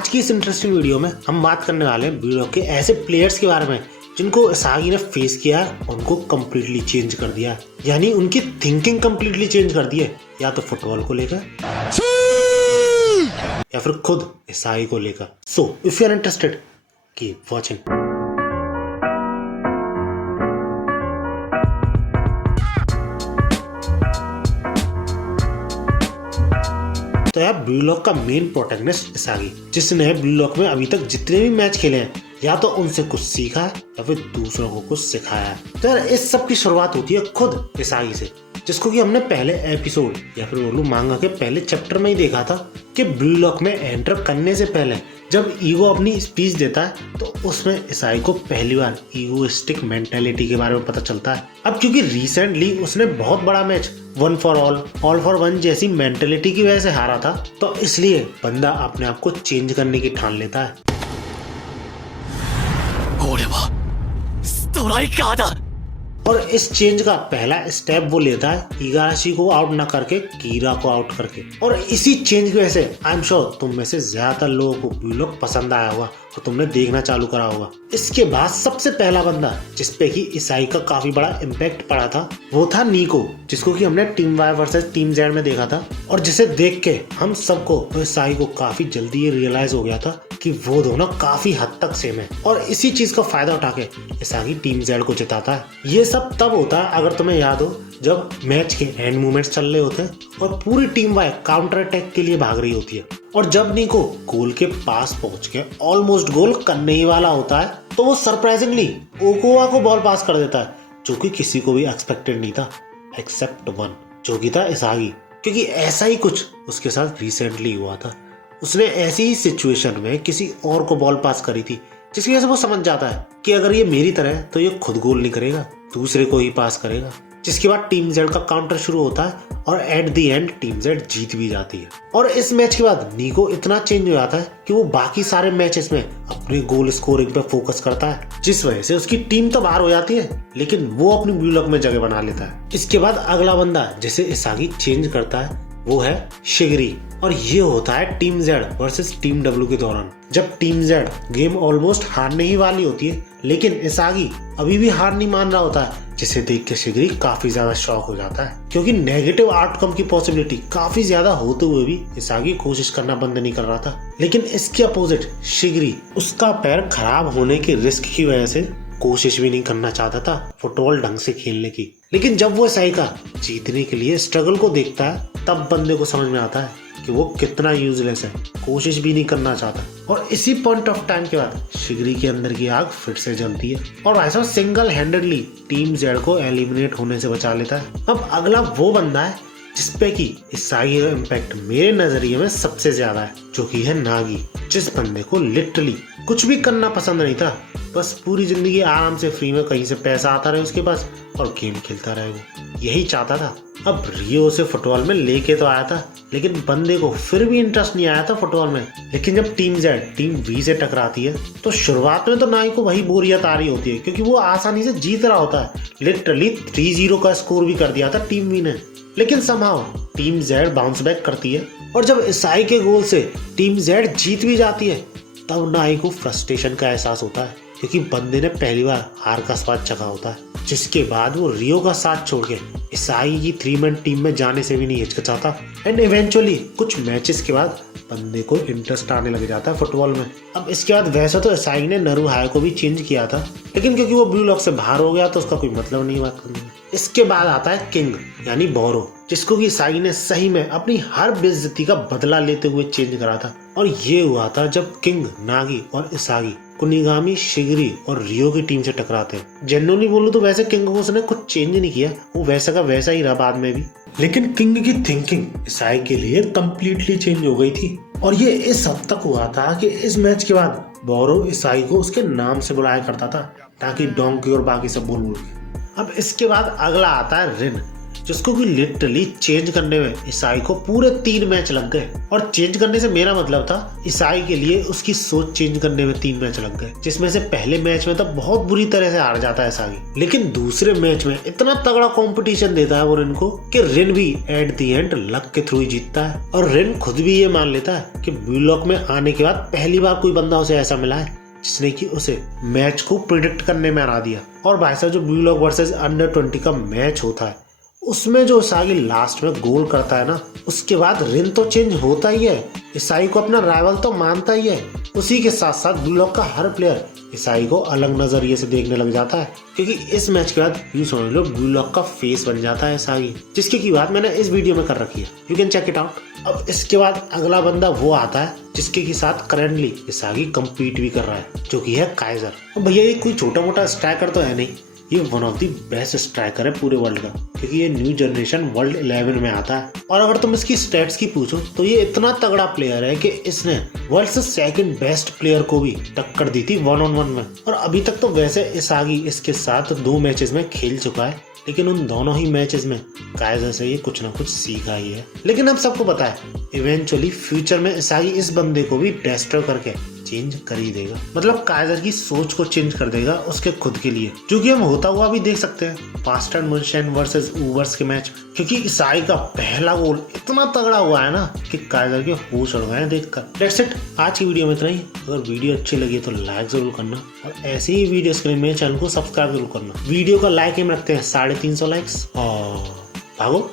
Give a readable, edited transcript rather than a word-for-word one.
आज की इस इंटरेस्टिंग वीडियो में हम बात करने वाले हैं वीडियो के ऐसे प्लेयर्स के बारे में जिनको असागी ने फेस किया, उनको कम्प्लीटली चेंज कर दिया, यानी उनकी थिंकिंग कम्प्लीटली चेंज कर दी है, या तो फुटबॉल को लेकर या फिर खुद असागी को लेकर। So if you are interested keep watching. तो यार ब्लू लॉक का मेन प्रोटैगनिस्ट असागी, जिसने ब्लू लॉक में अभी तक जितने भी मैच खेले हैं या तो उनसे कुछ सीखा है या फिर दूसरों को कुछ सिखाया है। तो यार इस सब की शुरुआत होती है खुद असागी से, जिसको कि हमने पहले एपिसोड या फिर बोलूं मांगा के पहले चैप्टर में ही देखा था कि ब्लू लॉक में एंटर करने से पहले जब ईगो अपनी स्पीच देता है तो उसमें असागी को पहली बार ईगोइस्टिक मेंटालिटी के बारे में पता चलता है। अब क्योंकि रिसेंटली उसने बहुत बड़ा match one for all for one जैसी मेंटालिटी की वजह से हारा था, तो इसलिए बंदा अपने आप को चेंज करने की ठान लेता है। और इस चेंज का पहला स्टेप वो लेता है इगाराशी को आउट ना करके कीरा को आउट करके। और इसी चेंज की वजह से आई एम श्योर तुम में से ज्यादातर लोगों को ब्लू लॉक पसंद आया होगा और तुमने देखना चालू करा होगा। इसके बाद सबसे पहला बंदा जिसपे कि असागी का काफी बड़ा इम्पैक्ट पड़ा था वो था निको, जिसको कि हमने team Y versus team Z में देखा था, और जिसे देख के हम सबको असागी को काफी जल्दी ये रियलाइज हो गया था कि वो दोनों काफी हद तक सेम है। और इसी चीज का फायदा उठा के असागी टीम जेड को जिताता है। ये सब तब होता है, अगर तुम्हें याद हो, जब मैच के एंड मूवमेंट्स चल रहे होते हैं और पूरी टीम वाई काउंटर अटैक के लिए भाग रही होती है, और जब निको गोल के पास पहुंच के ऑलमोस्ट गोल करने ही वाला होता है तो वो सरप्राइजिंगली ओकोवा को बॉल पास कर देता है, जो कि किसी को भी एक्सपेक्टेड नहीं था एक्सेप्ट वन, जो कि था असागी, क्योंकि ऐसा ही कुछ उसके साथ रिसेंटली हुआ था। उसने ऐसी ही सिचुएशन में किसी और को बॉल पास करी थी, जिसकी वजह से वो समझ जाता है कि अगर ये मेरी तरह है तो ये खुद गोल नहीं करेगा, दूसरे को ही पास करेगा। जिसके बाद टीम जेड का काउंटर शुरू होता है और एट द एंड टीम जेड जीत भी जाती है। और इस मैच के बाद निको इतना चेंज हो जाता है कि वो बाकी सारे मैचेस में अपने गोल स्कोरिंग पे फोकस करता है, जिस वजह से उसकी टीम तो बाहर हो जाती है लेकिन वो अपनी ब्लू लॉक में जगह बना लेता है। इसके बाद अगला बंदा जिसे असागी चेंज करता है वो है शिगरी, और ये होता है team Z versus team W के दौरान, जब टीम जेड गेम ऑलमोस्ट हारने ही वाली होती है लेकिन असागी अभी भी हार नहीं मान रहा होता है, जिसे देख के शिगरी काफी ज्यादा शॉक हो जाता है, क्योंकि नेगेटिव आउटकम की पॉसिबिलिटी काफी ज्यादा होते हुए भी असागी कोशिश करना बंद नहीं कर रहा था। लेकिन इसके अपोजिट शिगरी उसका पैर खराब होने के रिस्क की वजह से कोशिश भी नहीं करना चाहता था फुटबॉल ढंग से खेलने की। लेकिन जब वो असागी का जीतने के लिए स्ट्रगल को देखता है तब बंदे को समझ में आता है कि वो कितना यूजलेस है, कोशिश भी नहीं करना चाहता। और इसी पॉइंट ऑफ टाइम के बाद शिगरी के अंदर की आग फिर से जलती है और भाई साहब सिंगल हैंडेडली टीम जेड को एलिमिनेट होने से बचा लेता है। अब अगला वो बंदा है जिसपे कि असागी का इम्पैक्ट मेरे नजरिए में सबसे ज्यादा है, जो कि है नागी, जिस बंदे को लिटरली कुछ भी करना पसंद नहीं था, बस पूरी जिंदगी आराम से फ्री में कहीं से पैसा आता रहे उसके पास और गेम खेलता रहे, वो यही चाहता था। अब रियो से फुटबॉल में लेके तो आया था लेकिन बंदे को फिर भी इंटरेस्ट नहीं आया था फुटबॉल में। लेकिन जब टीम जेड टीम वी से टकराती है तो शुरुआत में तो नागी को वही बोरियत आ रही होती है, क्योंकि वो आसानी से जीत रहा होता है, लिटरली 3-0 का स्कोर भी कर दिया था टीम वी ने। लेकिन somehow team Z bounce back करती है और जब असागी के गोल से टीम जेड जीत भी जाती है तब नागी को फ्रस्ट्रेशन का एहसास होता है, क्योंकि बंदे ने पहली बार हार का स्वाद चखा होता है। जिसके बाद वो रियो का साथ छोड़ के असागी की 3-मैन टीम में जाने से भी नहीं हिचकिचाता एंड इवेंचुअली कुछ मैचेस के बाद बंदे को इंटरेस्ट आने लग जाता है फुटबॉल में। अब इसके बाद वैसे तो असागी ने नरुहाया को भी चेंज किया था, लेकिन क्योंकि वो ब्लू लॉक से बाहर हो गया तो उसका कोई मतलब नहीं बात करने में। इसके बाद आता है किंग यानी बोरो, जिसको कि असागी ने सही में अपनी हर बेइज्जती का बदला लेते हुए चेंज करा था। और ये हुआ था जब किंग, नागी और असागी कुनिगामी, शिगरी और रियो की टीम से टकराते हैं। जेन्युइनली बोलूं तो वैसे किंग को उसने कुछ चेंज नहीं किया, वो वैसा का वैसा ही रहा बाद में भी, लेकिन किंग की थिंकिंग असागी के लिए कम्प्लीटली चेंज हो गई थी। और ये इस हद तक हुआ था कि इस मैच के बाद बोरो असागी को उसके नाम से बुलाया करता था ताकि डोंकी और बाकी सब बोल के। अब इसके बाद अगला आता है रिन, जिसको कि लिटरली चेंज करने में ईसाई को पूरे 3 मैच लग गए। और चेंज करने से मेरा मतलब था ईसाई के लिए उसकी सोच चेंज करने में 3 मैच लग गए, जिसमें से पहले मैच में तो बहुत बुरी तरह से हार जाता है ईसाई, लेकिन दूसरे मैच में इतना तगड़ा कंपटीशन देता है वो रिन को कि रिन भी एट द एंड लक के थ्रू ही जीतता है। और रिन खुद भी ये मान लेता है कि ब्लॉक में आने के बाद पहली बार कोई बंदा उसे ऐसा मिला है जिसने कि उसे मैच को प्रिडिक्ट करने में हरा दिया। और भाई साहब जो ब्लू लॉक वर्सेस अंडर 20 का मैच होता है उसमें जो इसागी लास्ट में गोल करता है ना, उसके बाद रिन तो चेंज होता ही है, ईसाई को अपना राइवल तो मानता ही है। उसी के साथ साथ ब्लू लॉक का हर प्लेयर ईसाई को अलग नजरिए से देखने लग जाता है, क्योंकि इस मैच के बाद यूं समझ लो ब्लू लॉक का फेस बन जाता है ईसाई, जिसकी की बात मैंने इस वीडियो में कर रखी है, you can check it out. अब इसके बाद अगला बंदा वो आता है जिसके के साथ करंटली ईसागी कम्पीट भी कर रहा है, जो कि है काइजर। अब भैया ये कोई छोटा मोटा स्ट्राइकर तो है नहीं, ये one of the best striker है पूरे वर्ल्ड का, क्योंकि ये न्यू जनरेशन वर्ल्ड 11 में आता है। और अगर तुम इसकी स्टैट्स की पूछो तो ये इतना तगड़ा प्लेयर है कि इसने वर्ल्ड से सेकंड बेस्ट प्लेयर को भी टक्कर दी थी 1-on-1 में। और अभी तक तो वैसे इसागी इसके साथ 2 मैचेस में खेल चुका है, लेकिन उन दोनों ही मैचेस में काइजर से ये कुछ ना कुछ सीखा ही है। लेकिन अब सबको पता है इवेंचुअली फ्यूचर में इसागी इस बंदे को भी डेस्ट्रॉय करके चेंज कर ही देगा, मतलब काइजर की सोच को चेंज कर देगा उसके खुद के लिए, जो कि हम होता हुआ भी देख सकते हैं पास्टर मुनशेन वर्सेस ऊवर्स के मैच, क्योंकि ईसाई का पहला गोल इतना तगड़ा हुआ है ना कि काइजर के होश उड़ गए देखकर। दैट्स इट, आज की वीडियो में इतना ही। अगर वीडियो अच्छी लगी तो लाइक जरूर करना, और ऐसे ही वीडियोस के लिए मेरे चैनल को सब्सक्राइब जरूर करना। वीडियो का लाइक हम रखते हैं 350 लाइक्स, और भागो।